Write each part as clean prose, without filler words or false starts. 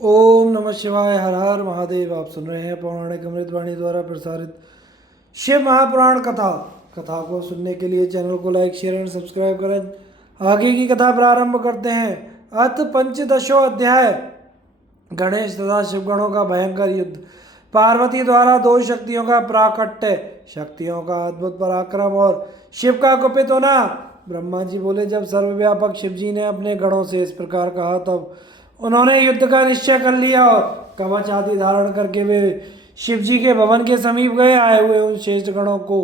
ओम नमः शिवाय। हर हर महादेव। आप सुन रहे हैं पौराणिक अमृतवाणी द्वारा प्रसारित शिव महापुराण कथा। कथा को सुनने के लिए चैनल को लाइक शेयर एंड सब्सक्राइब करें। आगे की कथा प्रारंभ करते हैं। अथ पंचदशो अध्याय। गणेश तथा शिवगणों का भयंकर युद्ध। पार्वती द्वारा दो शक्तियों का प्राकट्य, शक्तियों का अद्भुत पराक्रम और शिव का कुपित होना। ब्रह्मा जी बोले, जब सर्वव्यापक शिव जी ने अपने गणों से इस प्रकार कहा तब उन्होंने युद्ध का निश्चय कर लिया और कवच आदि धारण करके वे शिव जी के भवन के समीप गए। आए हुए उन श्रेष्ठ गणों को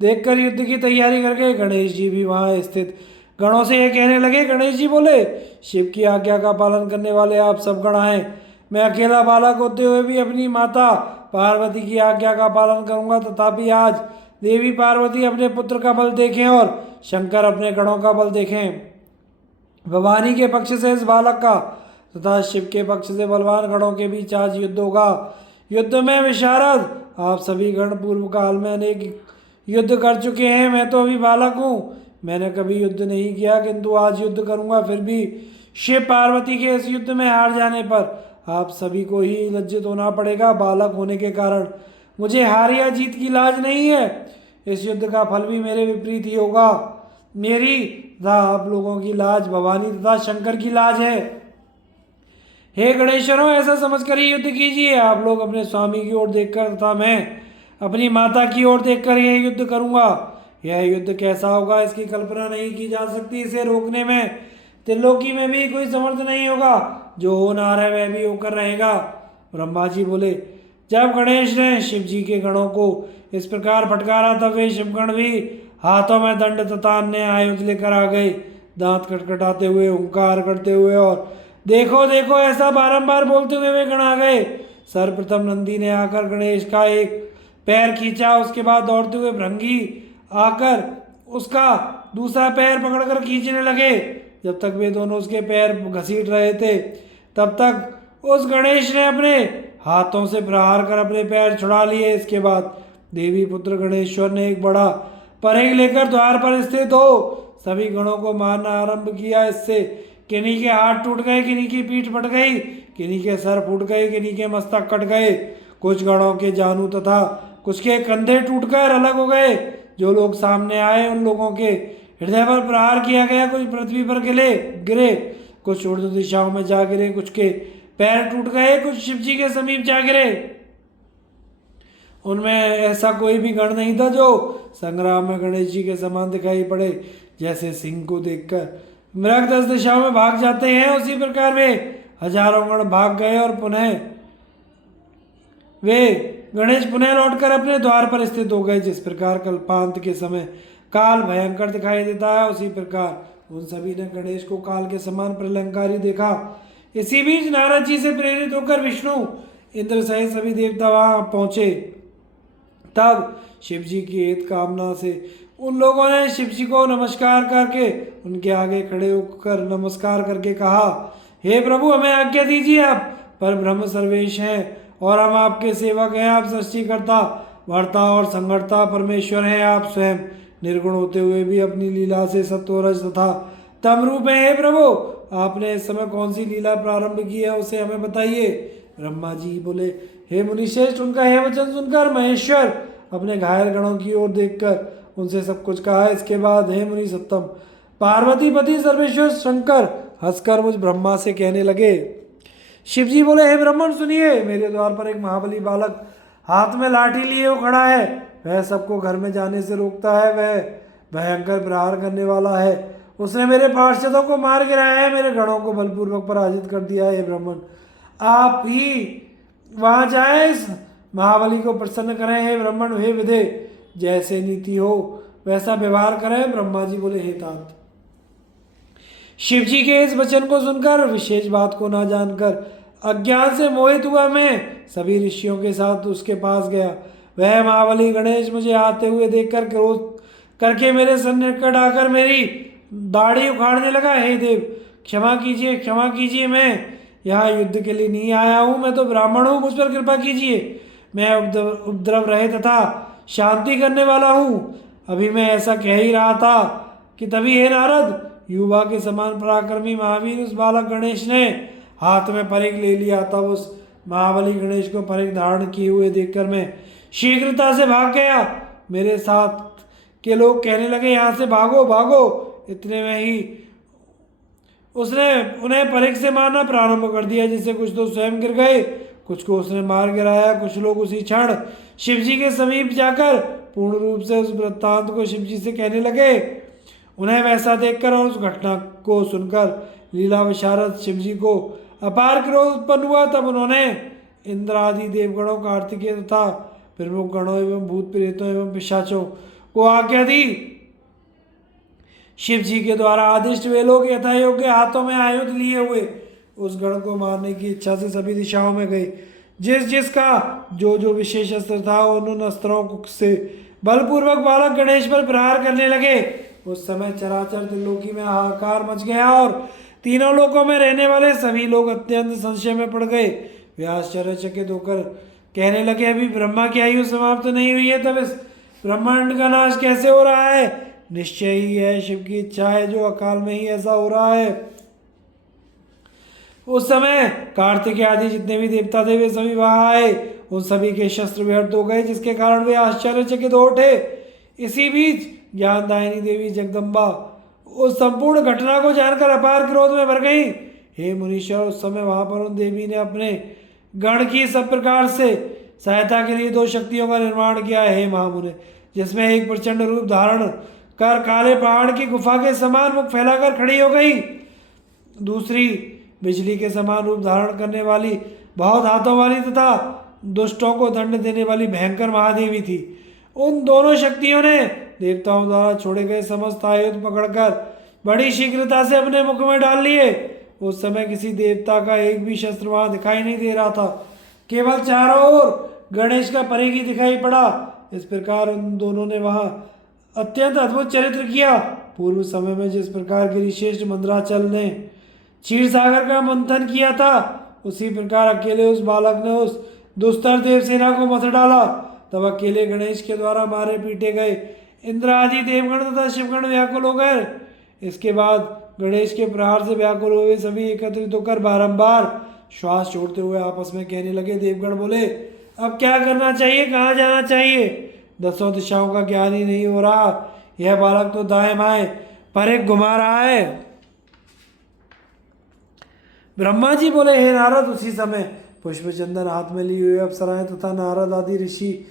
देखकर युद्ध की तैयारी करके गणेश जी भी वहां स्थित गणों से ये कहने लगे। गणेश जी बोले, शिव की आज्ञा का पालन करने वाले आप सब गण हैं। मैं अकेला बालक होते हुए भी अपनी माता पार्वती की आज्ञा का पालन करूंगा। तथापि आज देवी पार्वती अपने पुत्र का बल देखें और शंकर अपने गणों का बल देखें। भवानी के पक्ष से इस बालक का तथा शिव के पक्ष से बलवान गणों के बीच आज युद्ध होगा। युद्ध में विशारद आप सभी गण पूर्व काल में अनेक युद्ध कर चुके हैं। मैं तो अभी बालक हूँ, मैंने कभी युद्ध नहीं किया, किंतु आज युद्ध करूंगा। फिर भी शिव पार्वती के इस युद्ध में हार जाने पर आप सभी को ही लज्जित होना पड़ेगा। बालक होने के कारण मुझे हार या जीत की लाज नहीं है। इस युद्ध का फल भी मेरे विपरीत ही होगा। मेरी तथा आप लोगों की लाज भवानी तथा शंकर की लाज है। हे गणेश्वरों, ऐसा समझकर ही युद्ध कीजिए। आप लोग अपने स्वामी की ओर देखकर तथा मैं अपनी माता की ओर देखकर यह युद्ध करूंगा। यह युद्ध कैसा होगा इसकी कल्पना नहीं की जा सकती। इसे रोकने में त्रिलोकी में भी कोई समर्थ नहीं होगा। जो होनार है वह भी होकर रहेगा। ब्रह्मा जी बोले, जब गणेश ने शिव जी के गणों को इस प्रकार फटकारा तब वे शिवगण भी हाथों में दंड तथा अन्य आयुध लेकर आ गए। दांत खटखटाते हुए, हुंकार करते हुए और देखो देखो ऐसा बारंबार बोलते हुए वे गण आ गए। सर्वप्रथम नंदी ने आकर गणेश का एक पैर खींचा। उसके बाद दौड़ते हुए भृंगी आकर उसका दूसरा पैर पकड़कर खींचने लगे। जब तक वे दोनों उसके पैर घसीट रहे थे तब तक उस गणेश ने अपने हाथों से प्रहार कर अपने पैर छुड़ा लिए। इसके बाद देवी पुत्र गणेश्वर ने एक बड़ा परेग लेकर द्वार पर स्थित हो सभी गणों को मारना आरंभ किया। इससे किन्हीं के हाथ टूट गए, किन्हीं की पीठ फट गई, किन्हीं के सर फूट गए, किन्हीं के मस्तक कट गए। कुछ गणों के जानू तथा कुछ के कंधे टूटकर अलग हो गए। जो लोग सामने आए उन लोगों के हृदय पर प्रहार किया गया। कुछ पृथ्वी पर गिरे, कुछ ऊर्ध्व दिशाओं में जा गिरे, कुछ के पैर टूट गए, कुछ शिव जी के समीप जा गिरे। उनमें ऐसा कोई भी गण नहीं था जो संग्राम में गणेश जी के समान दिखाई पड़े। जैसे सिंह को देखकर मृग 10 दिशाओं में भाग जाते हैं, उसी प्रकार वे हजारों गण भाग गए और वे गणेश पुनः लौटकर अपने द्वार पर स्थित हो गए। जिस प्रकार कल्पांत के समय काल भयंकर दिखाई देता है, उसी प्रकार उन सभी ने गणेश को काल के समान प्रलंकारी देखा। इसी बीच नारद जी से प्रेरित होकर विष्णु, इंद्र सहित सभी देवता वहां पहुंचे। तब शिव जी की हित कामना से उन लोगों ने शिव जी को नमस्कार करके उनके आगे खड़े होकर नमस्कार करके कहा, हे प्रभु, हमें आज्ञा दीजिए। आप पर ब्रह्म सर्वेश हैं और हम आपके सेवक हैं। आप सृष्टिकर्ता, वर्ता और संहर्ता परमेश्वर हैं। आप स्वयं निर्गुण होते हुए भी अपनी लीला से सत्वरज तथा तम रूप हैं। हे प्रभु, आपने इस समय कौन सी लीला प्रारंभ की है उसे हमें बताइए। ब्रह्मा जी बोले, हे मुनिश्रेष्ठ, उनका यह वचन सुनकर महेश्वर अपने घायल गणों की ओर देखकर उनसे सब कुछ कहा। इसके बाद हे मुनि सत्तम, पार्वती पति सर्वेश्वर शंकर हंसकर मुझ ब्रह्मा से कहने लगे। शिव जी बोले, हे ब्राह्मण सुनिए, मेरे द्वार पर एक महाबली बालक हाथ में लाठी लिए वो खड़ा है। वह सबको घर में जाने से रोकता है। वह भयंकर प्रहार करने वाला है। उसने मेरे पार्षदों को मार गिराया है, मेरे गणों को बलपूर्वक पराजित कर दिया है। हे ब्राह्मण, आप ही वहां जाए, इस महाबली को प्रसन्न करें। हे ब्राह्मण, हे विधे, जैसे नीति हो वैसा व्यवहार करें। ब्रह्मा जी बोले, हे तात, शिव जी के इस वचन को सुनकर, विशेष बात को ना जानकर अज्ञान से मोहित हुआ मैं सभी ऋषियों के साथ उसके पास गया। वह महाबली गणेश मुझे आते हुए देखकर क्रोध करके मेरे सन्निकट आकर मेरी दाढ़ी उखाड़ने लगा। हे देव, क्षमा कीजिए, क्षमा कीजिए, मैं यहाँ युद्ध के लिए नहीं आया हूँ। मैं तो ब्राह्मण हूँ, मुझ पर कृपा कीजिए। मैं उपद्रव रहे तथा शांति करने वाला हूँ। अभी मैं ऐसा कह ही रहा था कि तभी हे नारद, युवा के समान पराक्रमी महावीर उस बालक गणेश ने हाथ में परिघ ले लिया। तब उस महाबली गणेश को परिघ धारण किए हुए देखकर मैं शीघ्रता से भाग गया। मेरे साथ के लोग कहने लगे, यहाँ से भागो भागो। इतने में ही उसने उन्हें परिघ से मारना प्रारंभ कर दिया, जिससे कुछ तो स्वयं गिर गए, कुछ को उसने मार गिराया। कुछ लोग उसी क्षण शिवजी के समीप जाकर पूर्ण रूप से उस वृत्तांत को शिवजी से कहने लगे। उन्हें वैसा देखकर और उस घटना को सुनकर लीला विशारद शिवजी को अपार क्रोध उत्पन्न हुआ। तब उन्होंने इंद्र आदि देवगणों, कार्तिकेय तथा प्रमुख गणों एवं भूत प्रेतों एवं पिशाचों को आज्ञा दी। शिव जी के द्वारा आदिष्ट वे लोग यथा योग्य हाथों में आयुध लिए हुए उस गण को मारने की इच्छा से सभी दिशाओं में गए। जिसका जो विशेष अस्त्र था, उन अस्त्रों से बलपूर्वक बालक गणेश पर प्रहार करने लगे। उस समय चराचर त्रिलोकी में हाहाकार मच गया और तीनों लोकों में रहने वाले सभी लोग अत्यंत संशय में पड़ गए। वे आश्चर्यचकित होकर कहने लगे, अभी ब्रह्मा की आयु समाप्त नहीं हुई है, तब इस ब्रह्मांड का नाश कैसे हो रहा है? निश्चय ही है शिव की इच्छा है, जो अकाल में ही ऐसा हो रहा है। उस समय कार्तिक आदि जितने भी देवता थे वे सभी वहां आए। उन सभी के शस्त्र व्यर्थ हो गए, जिसके कारण वे आश्चर्यचकित हो उठे। इसी बीच ज्ञानदायिनी देवी जगदम्बा उस संपूर्ण घटना को जानकर अपार क्रोध में भर गई। हे मुनीश्वर, उस समय वहां पर उन देवी ने अपने गण की सब प्रकार से सहायता के लिए 2 शक्तियों का निर्माण किया है। हे महामुने, जिसमें एक प्रचंड रूप धारण कर काले पहाड़ की गुफा के समान मुख फैलाकर खड़ी हो गई, दूसरी बिजली के समान रूप धारण करने वाली, बहुत हाथों वाली तथा दुष्टों को दंड देने वाली भयंकर महादेवी थी। उन दोनों शक्तियों ने देवताओं द्वारा छोड़े गए समस्त आयुध पकड़कर बड़ी शीघ्रता से अपने मुख में डाल लिए। उस समय किसी देवता का एक भी शस्त्र वहां दिखाई नहीं दे रहा था, केवल चारों ओर गणेश का परिघ ही दिखाई पड़ा। इस प्रकार उन दोनों ने वहां अत्यंत अद्भुत चरित्र किया। पूर्व समय में जिस प्रकार गिरिश्रेष्ठ मंदराचल ने क्षीर सागर का मंथन किया था, उसी प्रकार अकेले उस बालक ने उस दुस्तर देव सेना को मत डाला। तब अकेले गणेश के द्वारा मारे पीटे गए इंद्र आदि देवगण तथा शिवगण व्याकुल हो गए। इसके बाद गणेश के प्रहार से व्याकुल हुए सभी एकत्रित होकर बारंबार श्वास छोड़ते हुए आपस में कहने लगे। देवगण बोले, अब क्या करना चाहिए, कहाँ जाना चाहिए? 10 दिशाओं का ज्ञान ही नहीं हो रहा। यह बालक तो दाएं बाएं परिघ घुमा रहा है। ब्रह्मा जी बोले, हे नारद, उसी समय पुष्प चंदन हाथ में लिए हुए अप्सराएं तथा नारद आदि ऋषि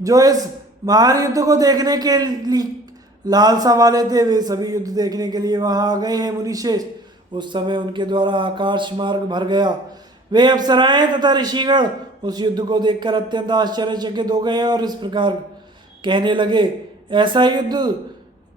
जो इस महान युद्ध को देखने के लिए लालसा वाले थे, वे सभी युद्ध देखने के लिए वहां आ गए हैं। मुनिश्रेष्ठ, उस समय उनके द्वारा आकाश मार्ग भर गया। वे अप्सराएं तथा ऋषिगण उस युद्ध को देखकर अत्यंत आश्चर्यचकित हो गए और इस प्रकार कहने लगे, ऐसा युद्ध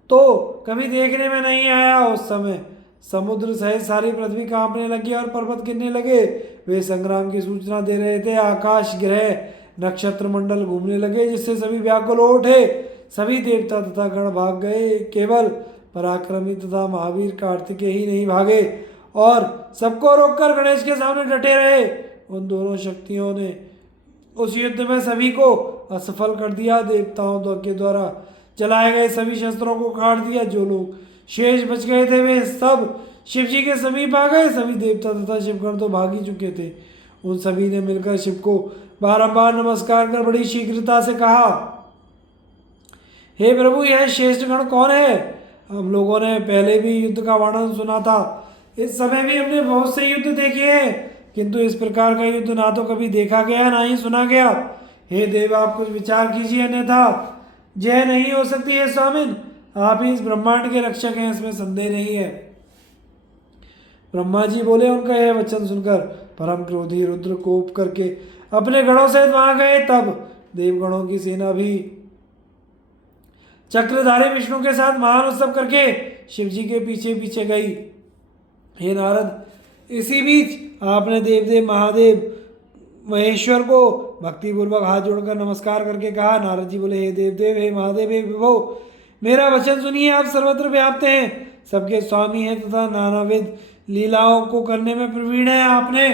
तो कभी देखने में नहीं आया। उस समय समुद्र सहित सारी पृथ्वी कांपने लगी और पर्वत गिरने लगे। वे संग्राम की सूचना दे रहे थे। आकाश, ग्रह, नक्षत्र मंडल घूमने लगे, जिससे सभी व्याकुल हो उठे। सभी देवता तथा गण भाग गए, केवल पराक्रमी तथा महावीर कार्तिकेय ही नहीं भागे और सबको रोककर गणेश के सामने डटे रहे। उन दोनों शक्तियों ने उस युद्ध में सभी को असफल कर दिया। देवताओं के द्वारा चलाए गए सभी शस्त्रों को काट दिया। जो लोग शेष बच गए थे वे सब शिव जी के समीप आ गए। सभी देवता तथा शिवगण तो भाग ही चुके थे। उन सभी ने मिलकर शिव को बारंबार नमस्कार कर बड़ी शीघ्रता से कहा, हे प्रभु, यह श्रेष्ठ गण कौन है? हम लोगों ने पहले भी युद्ध का वर्णन सुना था, इस समय भी हमने बहुत से युद्ध देखे हैं, किंतु इस प्रकार का युद्ध ना तो कभी देखा गया ना ही सुना गया। हे देव, आप कुछ विचार कीजिए, अन्यथा जय नहीं हो सकती है। स्वामिन, आप ही इस ब्रह्मांड के रक्षक हैं, इसमें संदेह नहीं है। ब्रह्मा जी बोले। उनका यह वचन सुनकर परम क्रोधी रुद्र कोप करके अपने गणों सहित वहां गए। तब देवगणों की सेना भी चक्रधारी विष्णु के साथ महान उत्सव करके शिव जी के पीछे पीछे गई। हे नारद, इसी बीच आपने देवदेव महादेव महेश्वर को भक्तिपूर्वक हाथ जोड़कर नमस्कार करके कहा। नारद जी बोले, हे देवदेव, हे महादेव, हे विभो, मेरा वचन सुनिए। आप सर्वत्र व्याप्त हैं, सबके स्वामी हैं तथा नानाविध लीलाओं को करने में प्रवीण है। आपने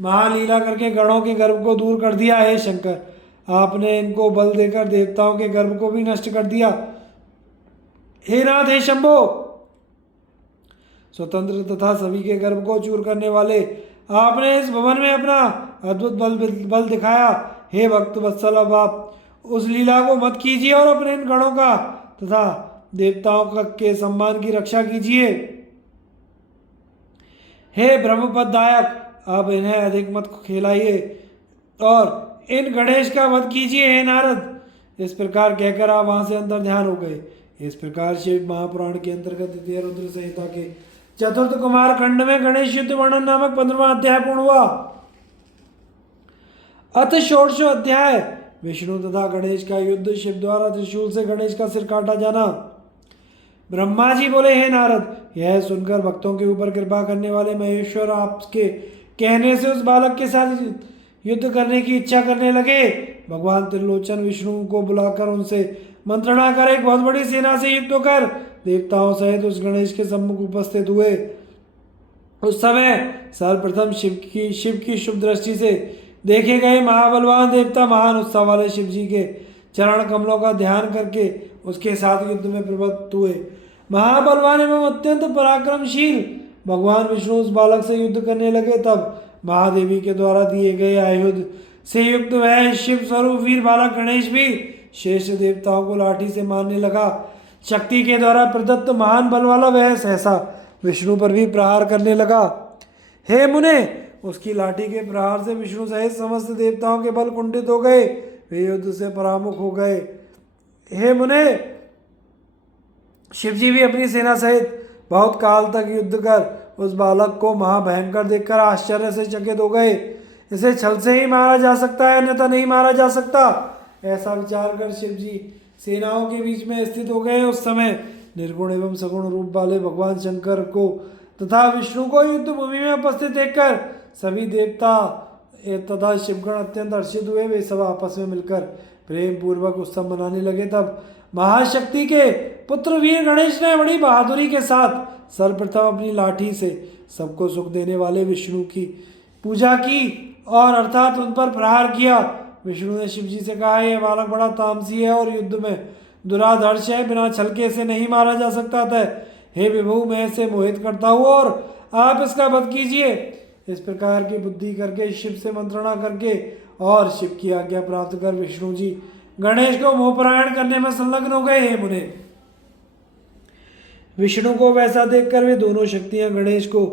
महालीला करके गणों के गर्भ को दूर कर दिया। हे शंकर, आपने इनको बल देकर देवताओं के गर्भ को भी नष्ट कर दिया। हे नाथ, हे शंभो, स्वतंत्र तथा सभी के गर्भ को चूर करने वाले, आपने इस भवन में अपना अद्भुत बल दिखाया। हे भक्त वत्सल, अब आप उस लीला को मत कीजिए और अपने इन गणों का तथा देवताओं का के सम्मान की रक्षा कीजिए। हे ब्रह्मपददायक, आप इन्हें अधिक मत खेलाइए और इन गणेश का वध कीजिए। हे नारद, इस प्रकार कहकर आप वहां से अंतर ध्यान हो गए। इस प्रकार शिव महापुराण के अंतर्गत द्वितीय रुद्र संहिता के चतुर्थ कुमार खंड में गणेश युद्ध वर्णन नामक 15वां अध्याय पूर्ण हुआ। अथ षोडश अध्याय, विष्णु तथा गणेश का युद्ध। शिव द्वारा त्रिशूल से गणेश का सिर काटा जाना। ब्रह्मा जी बोले, हे नारद, यह सुनकर भक्तों के ऊपर कृपा करने वाले महेश्वर आपके कहने से उस बालक के साथ युद्ध करने की इच्छा करने लगे। भगवान त्रिलोचन विष्णु को बुलाकर उनसे मंत्रणा कर एक बहुत बड़ी सेना से युद्ध कर देवताओं सहित उस गणेश के सम्मुख उपस्थित हुए। उस समय सर्वप्रथम शिव की शुभ दृष्टि से देखे गए महाबलवान देवता महान उत्साह वाले शिव जी के चरण कमलों का ध्यान करके उसके साथ युद्ध में प्रवृत्त हुए। महाबलवान एवं अत्यंत पराक्रमशील भगवान विष्णु उस बालक से युद्ध करने लगे। तब महादेवी के द्वारा दिए गए आयुध से युक्त वह शिव स्वरूप वीर बालक गणेश भी शेष देवताओं को लाठी से मारने लगा। शक्ति के द्वारा प्रदत्त महान बल वाला वह सहसा विष्णु पर भी प्रहार करने लगा। हे मुने, उसकी लाठी के प्रहार से विष्णु सहित समस्त देवताओं के बल कुंठित हो गए, वे युद्ध से परामुख हो गए। हे मुने, शिवजी भी अपनी सेना सहित बहुत काल तक युद्ध कर उस बालक को महाभयंकर देखकर आश्चर्य से चकित हो गए। इसे छल से ही मारा जा सकता है, अन्यथा नहीं मारा जा सकता, ऐसा विचार कर शिवजी सेनाओं के बीच में स्थित हो गए। उस समय निर्गुण एवं सगुण रूप वाले भगवान शंकर को तथा विष्णु को युद्ध भूमि में उपस्थित देखकर सभी देवता तथा शिवगण अत्यंत हर्षित हुए। वे सब आपस में मिलकर प्रेम पूर्वक उत्सव मनाने लगे। तब महाशक्ति के पुत्र वीर गणेश ने बड़ी बहादुरी के साथ सर्वप्रथम अपनी लाठी से सबको सुख देने वाले विष्णु की पूजा की और अर्थात उन पर प्रहार किया। विष्णु ने शिवजी से कहा, यह बालक बड़ा तामसी है और युद्ध में दुराधर्ष है, बिना छल के इसे नहीं मारा जा सकता था। हे विभु, मैं इसे मोहित करता हूँ और आप इसका वध कीजिए। इस प्रकार की बुद्धि करके शिव से मंत्रणा करके और शिव की आज्ञा प्राप्त कर विष्णु जी गणेश को मोहपरायण करने में संलग्न हो गए। हे मुने, विष्णु को वैसा देखकर वे दोनों शक्तियां गणेश को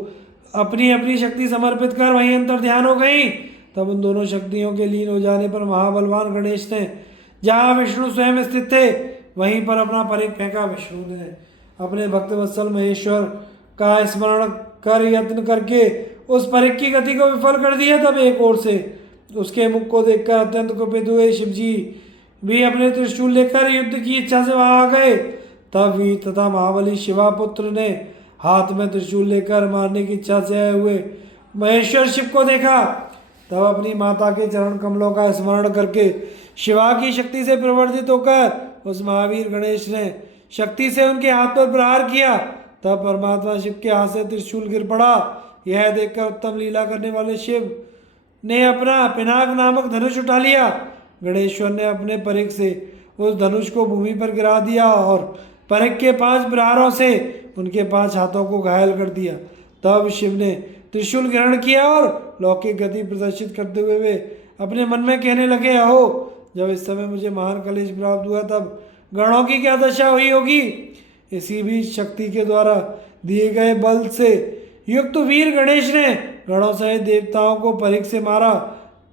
अपनी अपनी शक्ति समर्पित कर वहीं अंतर ध्यान हो गई। तब उन दोनों शक्तियों के लीन हो जाने पर महाबलवान गणेश ने जहाँ विष्णु स्वयं स्थित थे वहीं पर अपना परिघ फेंका। विष्णु ने अपने भक्त वत्सल महेश्वर का स्मरण कर यत्न करके उस परिघ की गति को विफल कर दिया। तब एक ओर से उसके मुख को देखकर अत्यंत कुपित हुए शिवजी भी अपने त्रिशूल लेकर युद्ध की इच्छा से वहां आ गए। तब वीर तथा महाबली शिवापुत्र ने हाथ में त्रिशूल लेकर मारने की इच्छा से आए हुए महेश्वर शिव को देखा। तब अपनी माता के चरण कमलों का स्मरण करके शिवा की शक्ति से प्रवर्तित होकर उस महावीर गणेश ने शक्ति से उनके हाथ पर प्रहार किया। तब परमात्मा शिव के हाथ से त्रिशूल गिर पड़ा। यह देखकर उत्तम लीला करने वाले शिव ने अपना पिनाक नामक धनुष उठा लिया। गणेश्वर ने अपने परिघ से उस धनुष को भूमि पर गिरा दिया और परिघ के 5 प्रहारों से उनके 5 हाथों को घायल कर दिया। तब शिव ने त्रिशूल ग्रहण किया और लौकिक गति प्रदर्शित करते हुए वे अपने मन में कहने लगे, अहो, जब इस समय मुझे महान कलेश प्राप्त हुआ तब गणों की क्या दशा हुई होगी। इसी भी शक्ति के द्वारा दिए गए बल से युक्त वीर गणेश ने गणों सहित देवताओं को परिघ से मारा।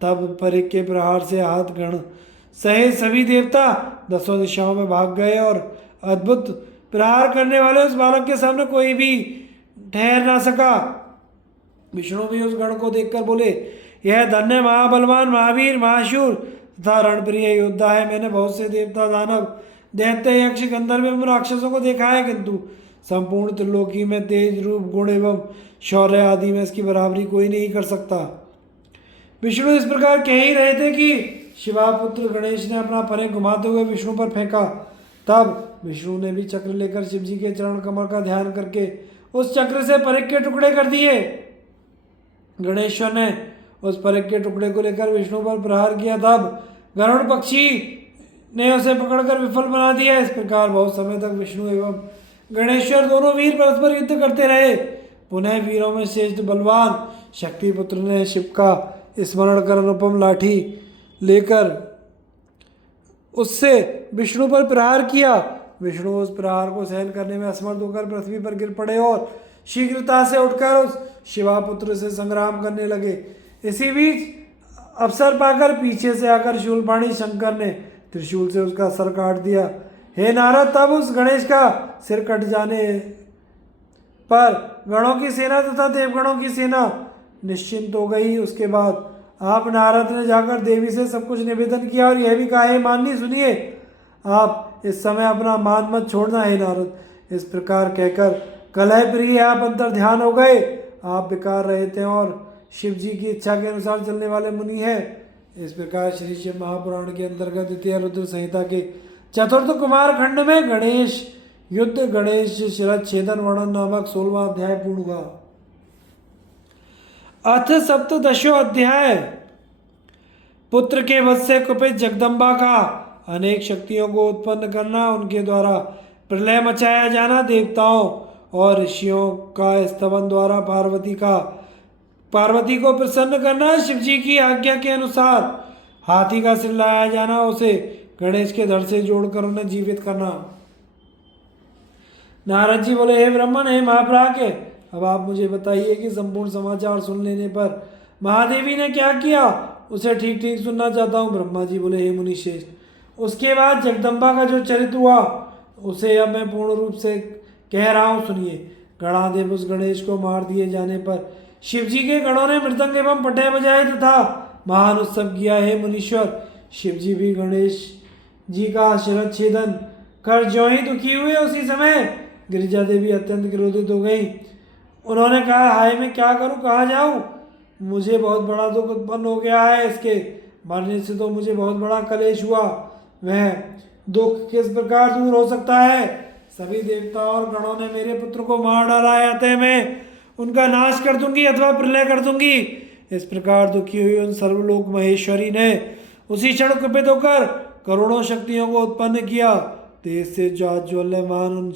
तब परिघ के प्रहार से हाथ गण सहित सभी देवता 10 दिशाओं में भाग गए और अद्भुत प्रहार करने वाले उस बालक के सामने कोई भी ठहर ना सका। विष्णु भी उस गण को देखकर बोले, यह धन्य महाबलवान महावीर महाशूर तथा रणप्रिय योद्धा है। मैंने बहुत से देवता दानव दैत्य यक्ष गंधर्व एवं राक्षसों को देखा है, किंतु संपूर्ण त्रिलोकी में तेज रूप गुण एवं शौर्य आदि में इसकी बराबरी कोई नहीं कर सकता। विष्णु इस प्रकार कह ही रहे थे कि शिवापुत्र गणेश ने अपना परिघ घुमाते हुए विष्णु पर फेंका। तब विष्णु ने भी चक्र लेकर शिव जी के चरण कमल का ध्यान करके उस चक्र से परिघ के टुकड़े कर दिए। गणेश्वर ने उस परिघ के टुकड़े को लेकर विष्णु पर प्रहार किया। तब गरुड़ पक्षी ने उसे पकड़कर विफल बना दिया। इस प्रकार बहुत समय तक विष्णु एवं गणेश्वर दोनों वीर परस्पर युद्ध करते रहे। पुनः वीरों में श्रेष्ठ बलवान शक्ति पुत्र ने शिव का स्मरण कर अनुपम लाठी लेकर उससे विष्णु पर प्रहार किया। विष्णु उस प्रहार को सहन करने में असमर्थ होकर पृथ्वी पर गिर पड़े और शीघ्रता से उठकर उस शिवापुत्र से संग्राम करने लगे। इसी बीच अवसर पाकर पीछे से आकर शूलपाणी शंकर ने त्रिशूल से उसका सर काट दिया। हे नारद, तब उस गणेश का सिर कट जाने पर गणों की सेना तथा देवगणों की सेना निश्चिंत हो गई। उसके बाद आप नारद ने जाकर देवी से सब कुछ निवेदन किया और यह भी कहा, हे माननी सुनिए, आप इस समय अपना मान मत छोड़ना। हे नारद, इस प्रकार कहकर कलह प्रिय आप अंतर ध्यान हो गए। आप बेकार रहे थे और शिव जी की इच्छा के अनुसार चलने वाले मुनि हैं। इस प्रकार श्री शिव महापुराण के अंतर्गत द्वितीय रुद्र संहिता के चतुर्थ कुमार खंड में गणेश युद्ध गणेश शिरच्छेदन वर्णन नामक 16वां अध्याय पूर्ण हुआ। अथ सप्तदशो अध्याय। पुत्र के वध से कुपित जगदम्बा का अनेक शक्तियों को उत्पन्न करना, उनके द्वारा प्रलय मचाया जाना, देवताओं और ऋषियों का स्तवन द्वारा पार्वती को प्रसन्न करना, शिव जी की आज्ञा के अनुसार हाथी का सिर लाया जाना, उसे गणेश के धड़ से जोड़कर उन्हें जीवित करना। नारद जी बोले, हे ब्रह्मन, हे महाप्राज्ञ, अब आप मुझे बताइए कि संपूर्ण समाचार सुन लेने पर महादेवी ने क्या किया, उसे ठीक ठीक सुनना चाहता हूँ। ब्रह्मा जी बोले, हे मुनिश्रेष्ठ, उसके बाद जगदम्बा का जो चरित्र हुआ उसे अब मैं पूर्ण रूप से कह रहा हूँ, सुनिए। गणादेव उस गणेश को मार दिए जाने पर शिव जी के गणों ने मृदंग एवं पटे बजाए तथा महान उत्सव किया। हे मुनीश्वर, शिव जी भी गणेश जी का शिरच्छेदन कर ज्यों ही दुखी हुए, उसी समय गिरिजा देवी अत्यंत क्रोधित हो गई। उन्होंने कहा, हाय मैं क्या करूं, कहाँ जाऊं, मुझे बहुत बड़ा दुख उत्पन्न हो गया है। इसके मरने से तो मुझे बहुत बड़ा कलेश हुआ, वह दुख किस प्रकार दूर हो सकता है। सभी देवताओं और गणों ने मेरे पुत्र को मार डाला है, अतः मैं उनका नाश कर दूंगी अथवा प्रलय कर दूंगी। इस प्रकार दुखी हुई उन सर्वलोक महेश्वरी ने उसी क्षण कुपित होकर करोड़ों शक्तियों को उत्पन्न किया। तेज से ज्वल्यमान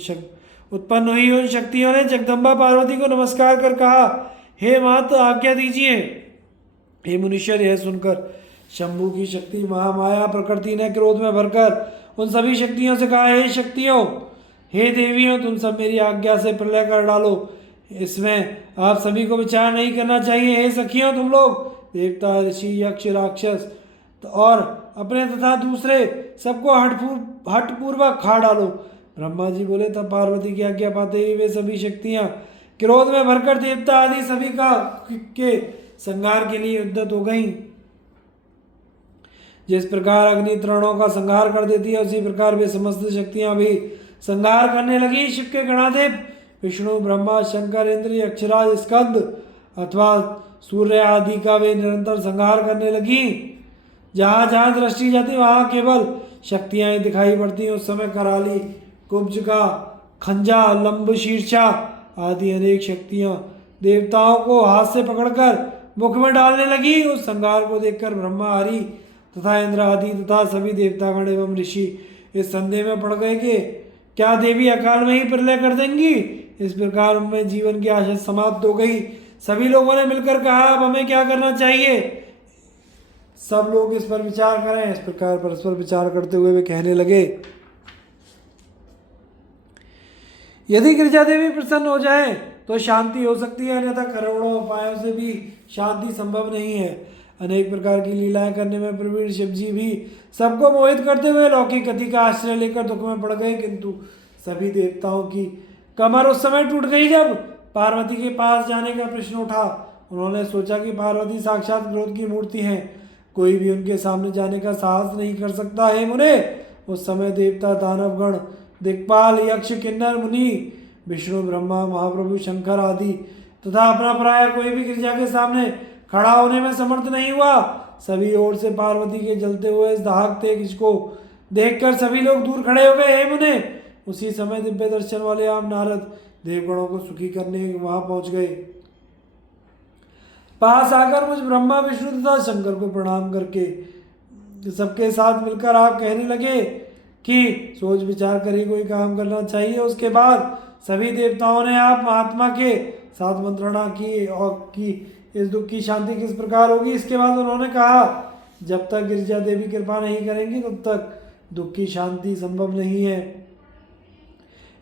उत्पन्न हुई उन शक्तियों ने जगदम्बा पार्वती को नमस्कार कर कहा, हे मात, आज्ञा दीजिए। हे मुनीश्वर, यह सुनकर शंभु की शक्ति महामाया प्रकृति ने क्रोध में भरकर उन सभी शक्तियों से कहा, हे शक्तियों, हे देवियों, तुम सब मेरी आज्ञा से प्रलय कर डालो। इसमें आप सभी को विचार नहीं करना चाहिए। हे सखियों, तुम लोग देवता, ऋषि, यक्ष, राक्षस और अपने तथा दूसरे सबको हठपूर्वक खा डालो। ब्रह्मा जी बोले, तब पार्वती की आज्ञा पाते ही वे सभी शक्तियां क्रोध में भरकर देवता आदि सभी के संहार के लिए उद्यत हो गईं। जिस प्रकार अग्नि तृणों का संहार कर देती है, उसी प्रकार वे समस्त शक्तियां भी संहार करने लगी। शिव के गणादेव विष्णु, ब्रह्मा, शंकर, इंद्र, अक्षराज, स्कंद अथवा सूर्य आदि का वे निरंतर संहार करने लगी। जहां जहां दृष्टि जाती वहां केवल शक्तियां ही दिखाई पड़ती। उस समय कराली, कुब्जका, खंजा, लंब शीर्षा आदि अनेक शक्तियां देवताओं को हाथ से पकड़कर मुख में डालने लगी। उस संहार को देखकर ब्रह्मा, हरि तथा इंद्र आदि तथा सभी देवतागण एवं ऋषि इस संदेह में पड़ गए कि क्या देवी अकाल में ही प्रलय कर देंगी। इस प्रकार उनमें जीवन की आशा समाप्त हो गई। सभी लोगों ने मिलकर कहा, अब हमें क्या करना चाहिए, सब लोग इस पर विचार करें। इस प्रकार परस्पर विचार करते हुए वे कहने लगे, यदि गिरिजा देवी प्रसन्न हो जाए तो शांति हो सकती है, अन्यथा करोड़ों उपायों से भी शांति संभव नहीं है। अनेक प्रकार की लीलाएं करने में प्रवीण शिव जी भी सबको मोहित करते हुए लौकिक गति का आश्रय लेकर दुख में पड़ गए। किंतु सभी देवताओं की कमर उस समय टूट गई जब पार्वती के पास जाने का प्रश्न उठा। उन्होंने सोचा कि पार्वती साक्षात क्रोध की मूर्ति हैं, कोई भी उनके सामने जाने का साहस नहीं कर सकता। हे मुने, उस समय देवता, दानवगण, दिक्पाल, यक्ष, किन्नर, मुनि, विष्णु, ब्रह्मा, महाप्रभु, शंकर आदि तथा अपना पराया कोई भी गिरिजा के सामने खड़ा होने में समर्थ नहीं हुआ। सभी ओर से पार्वती के जलते हुए इस दाहक तेज को देखकर सभी लोग दूर खड़े हो गए। हे मुने, उसी समय दिव्य दर्शन वाले आप नारद देवगणों को सुखी करने वहां पहुंच गए। पास आकर मुझ ब्रह्मा, विष्णु तथा शंकर को प्रणाम करके सबके साथ मिलकर आप कहने लगे कि सोच विचार कर ही कोई काम करना चाहिए। उसके बाद सभी देवताओं ने आप महात्मा के साथ मंत्रणा की और कि इस दुख की शांति किस प्रकार होगी। इसके बाद उन्होंने कहा जब तक गिरिजा देवी कृपा नहीं करेंगी तब तक दुख की शांति संभव नहीं है,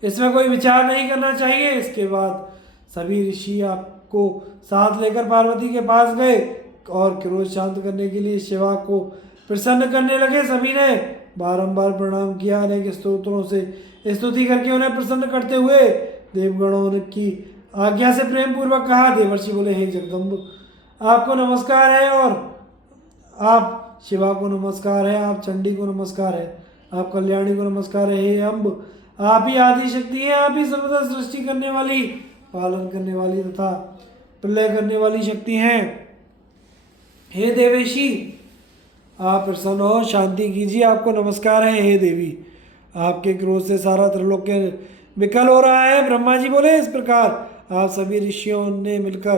इसमें कोई विचार नहीं करना चाहिए। इसके बाद सभी ऋषि आपको साथ लेकर पार्वती के पास गए और क्रोध शांत करने के लिए शिवा को प्रसन्न करने लगे। सभी ने बारंबार प्रणाम किया, अनेक स्तोत्रों से स्तुति करके उन्हें प्रसन्न करते हुए देवगणों की आज्ञा से प्रेम पूर्वक कहा। देवर्षि बोले, हे जगदम्ब आपको नमस्कार है, और आप शिवा को नमस्कार है, आप चंडी को नमस्कार है, आप कल्याणी को नमस्कार है। हे अम्ब आप ही आदि शक्ति है, आप ही सर्वदा सृष्टि करने वाली, पालन करने वाली तथा प्रलय करने वाली शक्ति हैं। हे देवेशी आप प्रसन्न हो, शांति कीजिए, आपको नमस्कार है। हे देवी आपके क्रोध से सारा त्रिलोक्य विकल हो रहा है। ब्रह्मा जी बोले, इस प्रकार आप सभी ऋषियों ने मिलकर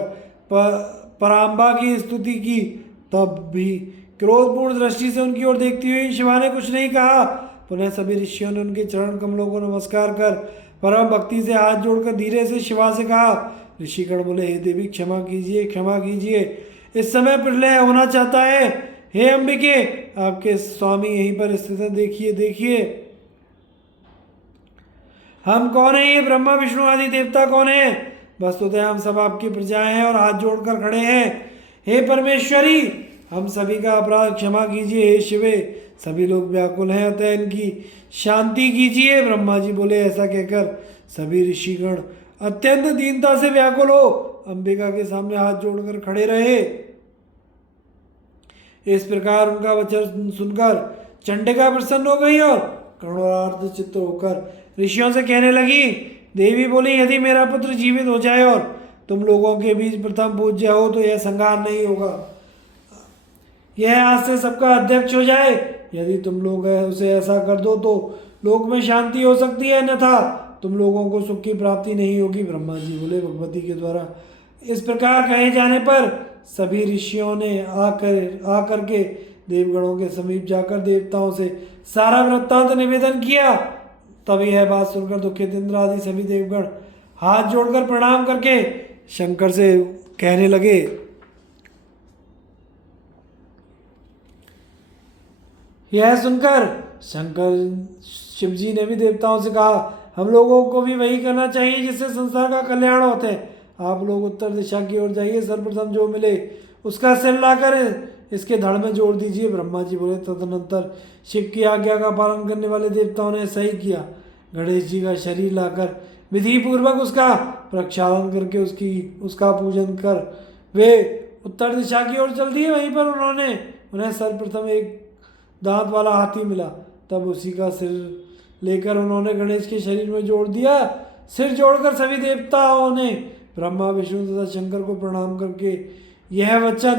पराम्बा की स्तुति की, तब भी क्रोधपूर्ण दृष्टि से उनकी ओर देखती हुई शिवा ने कुछ नहीं कहा। पुनः सभी ऋषियों ने उनके चरण कमलों को नमस्कार कर परम भक्ति से हाथ जोड़कर धीरे से शिवा से कहा। ऋषिगण बोले, हे देवी क्षमा कीजिए, क्षमा कीजिए, इस समय प्रलय होना चाहता है। हे अंबिके आपके स्वामी यहीं पर स्थित हैं, देखिए देखिए हम कौन है, ये ब्रह्मा विष्णु आदि देवता कौन है। वस्तुतः हम सब आपकी प्रजाएं हैं और हाथ जोड़कर खड़े हैं। हे परमेश्वरी हम सभी का अपराध क्षमा कीजिए। हे शिवे सभी लोग व्याकुल हैं, अतः इनकी शांति कीजिए। ब्रह्मा जी बोले, ऐसा कहकर सभी ऋषिगण अत्यंत दीनता से व्याकुल हो अंबिका के सामने हाथ जोड़कर खड़े रहे। इस प्रकार उनका वचन सुनकर चंडिका प्रसन्न हो गई और करुणार्ध चित्त होकर ऋषियों से कहने लगी। देवी बोली, यदि मेरा पुत्र जीवित हो जाए और तुम लोगों के बीच प्रथम पूज्य हो तो यह संहार नहीं होगा, यह आज से सबका अध्यक्ष हो जाए। यदि तुम लोग उसे ऐसा कर दो तो लोक में शांति हो सकती है, अन्यथा तुम लोगों को सुख की प्राप्ति नहीं होगी। ब्रह्मा जी बोले, भगवती के द्वारा इस प्रकार कहे जाने पर सभी ऋषियों ने आकर के देवगणों के समीप जाकर देवताओं से सारा वृत्तांत निवेदन किया। तब यह बात सुनकर दुखित इंद्र आदि सभी देवगण हाथ जोड़कर प्रणाम करके शंकर से कहने लगे। यह सुनकर शंकर शिव जी ने भी देवताओं से कहा, हम लोगों को भी वही करना चाहिए जिससे संसार का कल्याण होता है। आप लोग उत्तर दिशा की ओर जाइए, सर्वप्रथम जो मिले उसका सिर लाकर इसके धड़ में जोड़ दीजिए। ब्रह्मा जी बोले, तदनंतर शिव की आज्ञा का पालन करने वाले देवताओं ने ऐसा ही किया। गणेश जी का शरीर लाकर विधि पूर्वक उसका प्रक्षालन करके उसका पूजन कर वे उत्तर दिशा की ओर चल दिए। वहीं पर उन्हें सर्वप्रथम एक दांत वाला हाथी मिला, तब उसी का सिर लेकर उन्होंने गणेश के शरीर में जोड़ दिया। सिर जोड़कर सभी देवताओं ने ब्रह्मा विष्णु तथा शंकर को प्रणाम करके यह वचन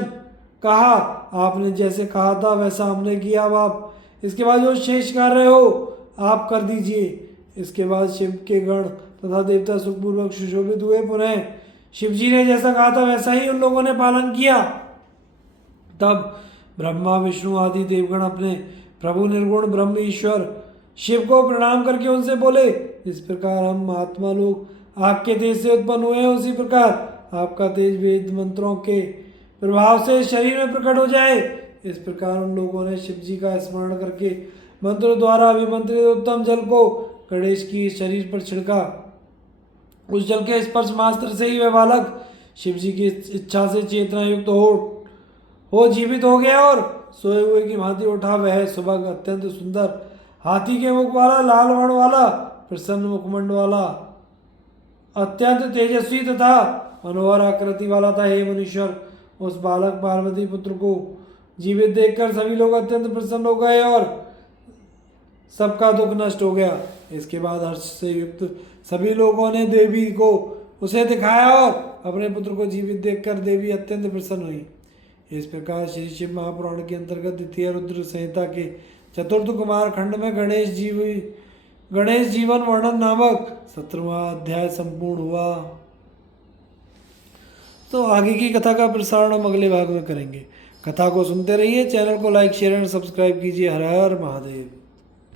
कहा, आपने जैसे कहा था वैसा हमने किया। अब आप इसके बाद जो शेष कार्य हो आप कर दीजिए। इसके बाद शिव के गण तथा देवता सुखपूर्वक सुशोभित हुए। पुनः शिव जी ने जैसा कहा था वैसा ही उन लोगों ने पालन किया। तब ब्रह्मा विष्णु आदि देवगण अपने प्रभु निर्गुण ब्रह्म ईश्वर शिव को प्रणाम करके उनसे बोले, इस प्रकार हम महात्मा लोग आपके तेज से उत्पन्न हुए हैं, उसी प्रकार आपका तेज वेद मंत्रों के प्रभाव से शरीर में प्रकट हो जाए। इस प्रकार उन लोगों ने शिव जी का स्मरण करके मंत्रों द्वारा अभिमंत्रित उत्तम जल को गणेश की शरीर पर छिड़का। उस जल के स्पर्श मात्र से ही वह बालक शिव जी की इच्छा से चेतना युक्त हो जीवित हो गया और सोए हुए की भांति उठा। वह सुबह अत्यंत सुंदर हाथी के मुख वाला, लाल वर्ण वाला, प्रसन्न मुखमंड वाला, अत्यंत तेजस्वी तथा मनोहर आकृति वाला था। हे मुनीश्वर, उस बालक पार्वती पुत्र को जीवित देखकर सभी लोग अत्यंत प्रसन्न हो गए और सबका दुख नष्ट हो गया। इसके बाद हर्ष से युक्त सभी लोगों ने देवी को उसे दिखाया और अपने पुत्र को जीवित देखकर देवी अत्यंत प्रसन्न हुई। इस प्रकार श्री शिव महापुराण के अंतर्गत द्वितीय रुद्र संहिता के चतुर्थ कुमार खंड में गणेश जीवन वर्णन नामक 17वां अध्याय संपूर्ण हुआ। तो आगे की कथा का प्रसारण हम अगले भाग में करेंगे। कथा को सुनते रहिए, चैनल को लाइक शेयर एंड सब्सक्राइब कीजिए। हर हर महादेव।